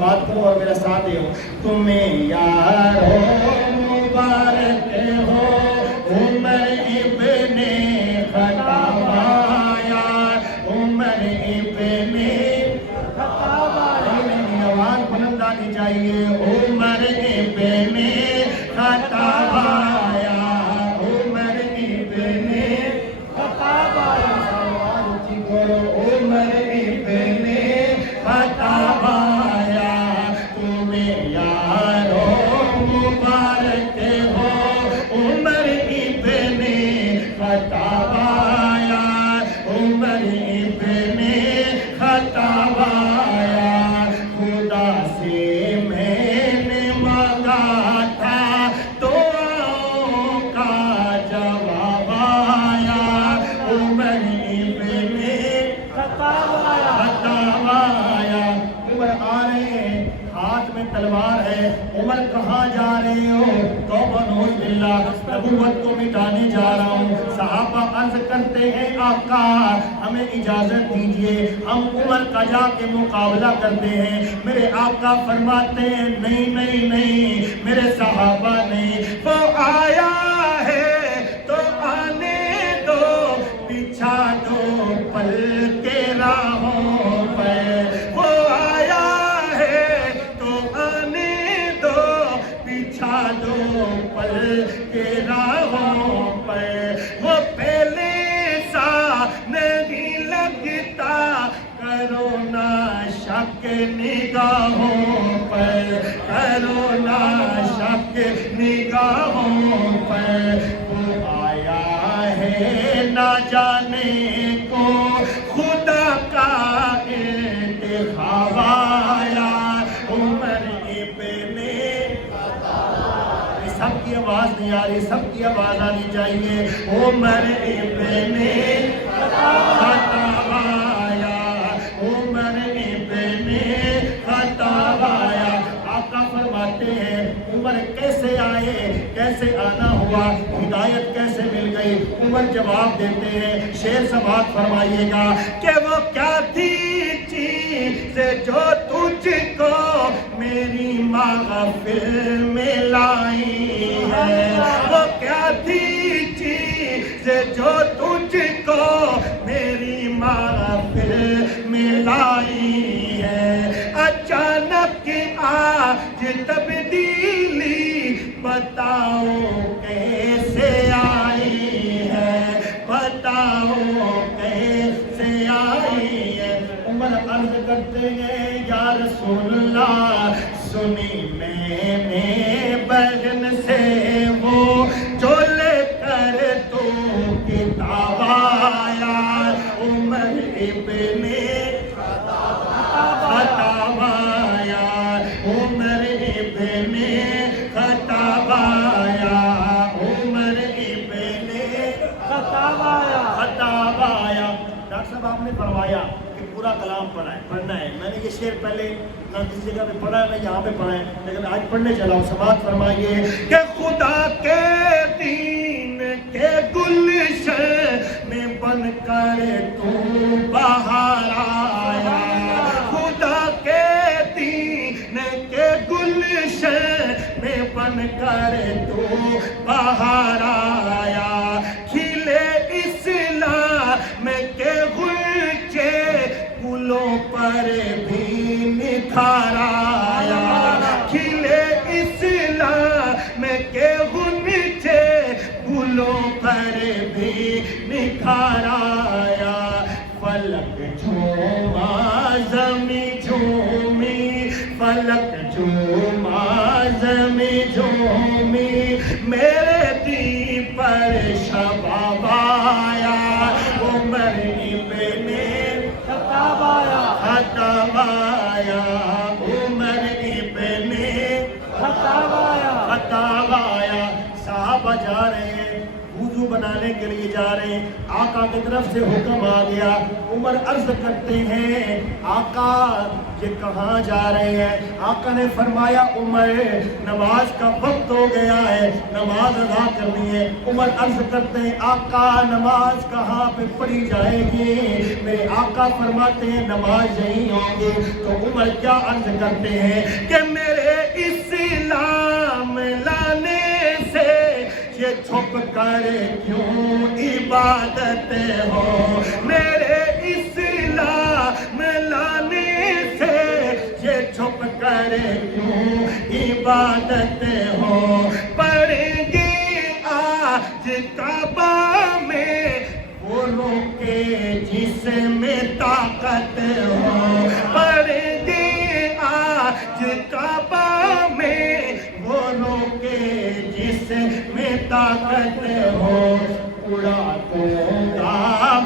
بات کرو اور میرا ساتھ دے ہو. تمہیں یارو مبارک ہو عمر ابن خطاب یار عمر ابن خطاب. میری آواز بلند آنی چاہیے. عمر ابن خطاب یار عمر ابن خطاب. آواز اونچی کرو. عمر ابن خطاب تلوار ہے. عمر کہاں جا رہے ہو؟ توبہ نعوذ باللہ نبوت کو مٹانے جا رہا ہوں. صحابہ عرض کرتے ہیں آقا ہمیں اجازت دیجئے ہم عمر کا جا کے مقابلہ کرتے ہیں. میرے آقا فرماتے ہیں نہیں نہیں نہیں میرے صحابہ نہیں. وہ آیا ہے تو آنے دو بچھا دو پل کے راہوں پر. وہ آیا ہے تو آنے دو بچھا دو پل کے راہوں پر. وہ پہلے سا نہیں لگتا کرو نا شک نگاہوں پر. کرو نا شک نگاہوں پر. وہ آیا ہے نہ جانے کو خدا کا انتخاب آیا. عمر ابن سب کی آواز نہیں آ رہی. سب کی آواز آنی چاہیے. عمر ابن خطاب آیا عمر ابن خطاب آیا. آقا فرماتے ہیں عمر کیسے آئے کیسے آنا ہوا ہدایت کیسے مل گئی. عمر جواب دیتے ہیں. شعر سماعت فرمائیے گا کہ وہ کیا تھی چیز جو تجھ کو میری محفل میں لائی ہے. وہ کیا تھی چیز جو تجھ کو میری محفل میں لائی ہے. اچانک آج تبدیلی بتاؤ کیسے آئی ہے. بتاؤ کیسے آئی ہے. عمر عرض کرتے ہیں یا رسول اللہ سنی میں نے بہن سے وہ جو لے کر تو کتاب آیا. عمر ابن خطاب آیا عمر ابن خطاب آیا عمر ابن خطاب آیا خطاب آیا. ڈاکٹر صاحب آپ نے فرمایا کہ پورا کلام پڑھنا ہے. میں نے یہ شعر پہلے کسی جگہ پہ پڑھا ہے میں یہاں پہ پڑھا ہے لیکن آج پڑھنے چلا ہوں. سماعت فرمائیے کہ خدا کے دین کے گلشن میں بن کر تو باہر آیا. خدا کے دین کے گلشن میں بن کر تو باہر آیا. کھلے اسلام کے غنچے گلوں پر بھی نکھار آیا. کھلے اسلام کے غنچے گلوں پر بھی نکھار آیا. فلک جھوما زمیں جھومی فلک جھوما زمیں جھومی میرے دین پر شباب آیا. عمر ابن خطاب آیا خطاب آیا عمر ابن خطاب آیا خطاب آیا. صحابہ جا رہے ہیں وضو بنانے کے لیے جا رہے ہیں. آقا کی طرف سے حکم آ گیا. عمر عرض کرتے ہیں آقا یہ کہاں جا رہے ہیں؟ آقا نے فرمایا عمر نماز کا وقت ہو گیا ہے, نماز ادا کرنی ہے. عمر عرض کرتے ہیں آقا نماز کہاں پہ پڑھی جائے گی؟ میرے آقا فرماتے ہیں نماز یہیں ہوگی. تو عمر کیا عرض کرتے ہیں کہ میرے اسلام لانے سے یہ چھپ کر کیوں عبادت ہو؟ میرے اسلام لانے سے یہ چھپ کر کیوں عبادت ہو؟ پڑھیں گے آج کعبہ میں وہ لوگ کے جس میں طاقت ہو. پڑھیں گے آج کعبہ میں وہ لوگ کے جس میں طاقت ہو. اڑا دوں گا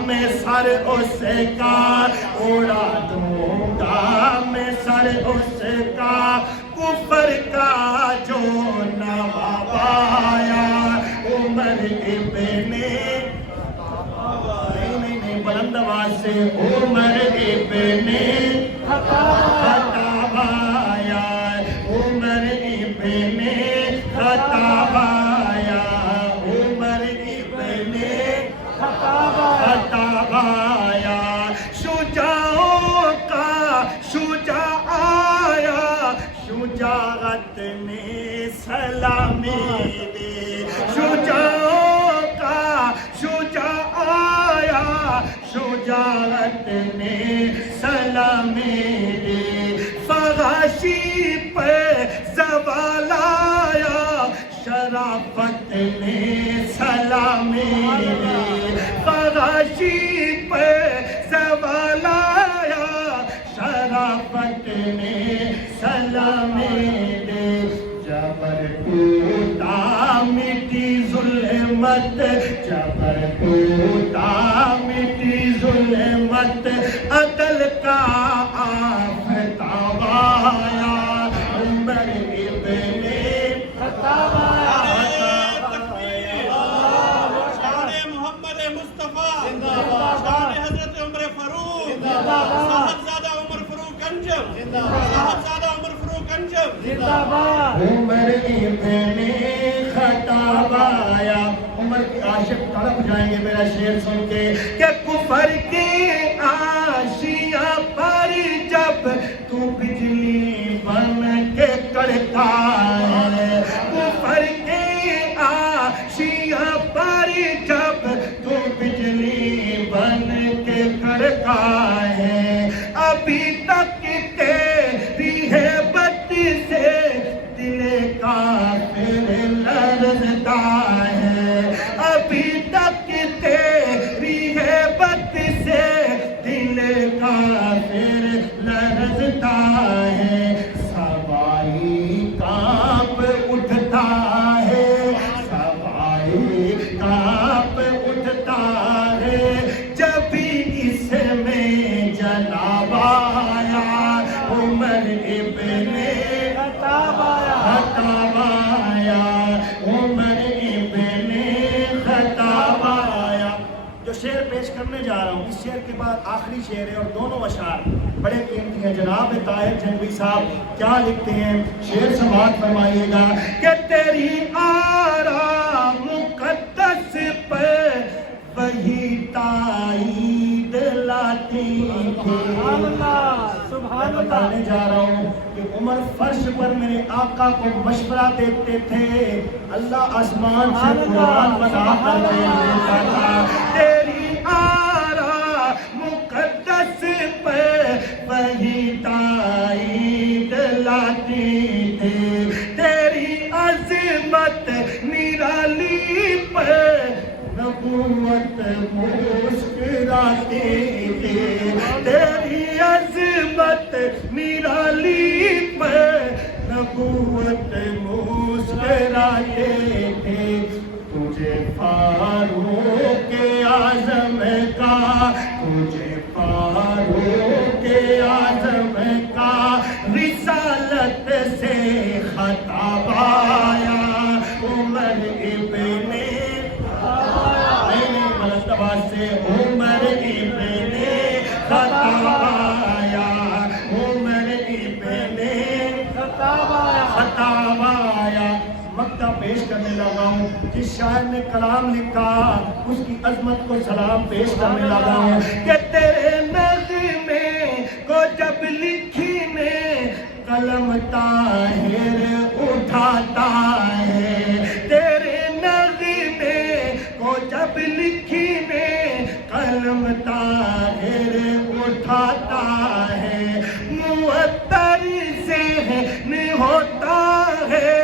میں سر اس کا, اڑا دوں گا میں سر اس کا, کفر کا جو نواب آیا. عمر ابن نہیں بلند آواز سے عمر ابن خطاب آیا. عمر ابن خطاب آیا. عمر ابن خطاب آیا. شجاعوں کا شجاع آیا, شجاعت نے سلامی دی. شجاعوں کا شجاع آیا, شجاعت نے سلامی دی. فحاشی پہ زوال آیا, شرافت نے سلامی دی. فحاشی پہ زوال آیا, شرافت نے سلامی دی. جبر ٹوٹا مٹی ظلمت, جبر ٹوٹا مٹی ظلمت, عدل کا آفتاب آیا. عمر ابن خطاب آیا. شان محمد مصطفیٰ, شان حضرت عمر فاروق, صاحبزادہ عمر فاروق انجم, صاحبزادہ عمر فاروق انجم. عمر ابن خطاب آیا. عمر کے عاشق تڑپ جائیں گے میرا شعر سن کے کہ کفر کی آشیاں پر جب تو بجلی بن کے کڑکا ہے. کفر کی آشیاں پر جب تو بجلی بن کے کڑکا ہے. ابھی تک تیری ہے بت سے دل کافر لرزتا ہے. ابھی تک تیری ہے بت سے دل کافر لرزتا ہے. سوائی کانپ اٹھتا ہے, سوائی کانپ اٹھتا ہے, جب بھی اس میں جناب آیا. عمر ابن خطاب آیا. عمر ابن خطاب آیا. جو شعر پیش کرنے جا رہا ہوں, اس شعر کے بعد آخری شعر ہے, اور دونوں اشعار بڑے قیمتی ہیں. جناب طاہر جنگوی صاحب کیا لکھتے ہیں, شعر سماعت فرمائیے گا کہ تیری آرا مقدس پہ وہی تائید لاتی تھی. میں بتانے جا رہا ہوں کہ عمر فرش پر میرے آقا کو مشورہ دیتے تھے. اللہ آسمان سے قرآن بنا کر دیتا تھا. تیری آرا مقدس پہ وہی تائید لاتی تھی. تیری عظمت نرالی پہ نبوت مسکراتی تھی. تیری عظمت نرالی پہ نبوت مسکراتے تھے. تجھے فاروق اعظم کا, تجھے فاروق اعظم کا رسالت سے خطاب آیا. عمر ابن پیش کرنے لگا ہوں جس شاعر نے کلام لکھا اس کی عظمت کو سلام پیش کرنے لگا ہوں کہ تیرے نغمے کو جب لکھی میں قلم طاہر اٹھاتا ہے تیرے نغمے کو جب لکھی میں قلم طاہر اٹھاتا ہے معطر ذہن ہوتا ہے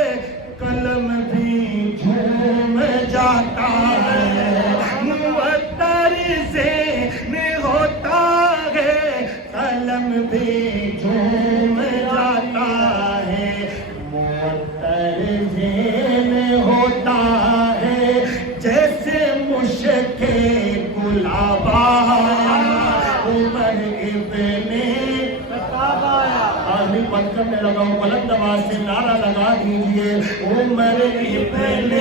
قلم بھی جھوم جاتا ہے معطر ذہن ہوتا ہے قلم بھی جھوم جاتا ہے معطر ذہن ہوتا ہے جیسے مشک گلابا عمر ابن آدمی پڑھ کرنے لگا ہوں بلند آواز سے نعرہ لگا دیجئے عمر ابن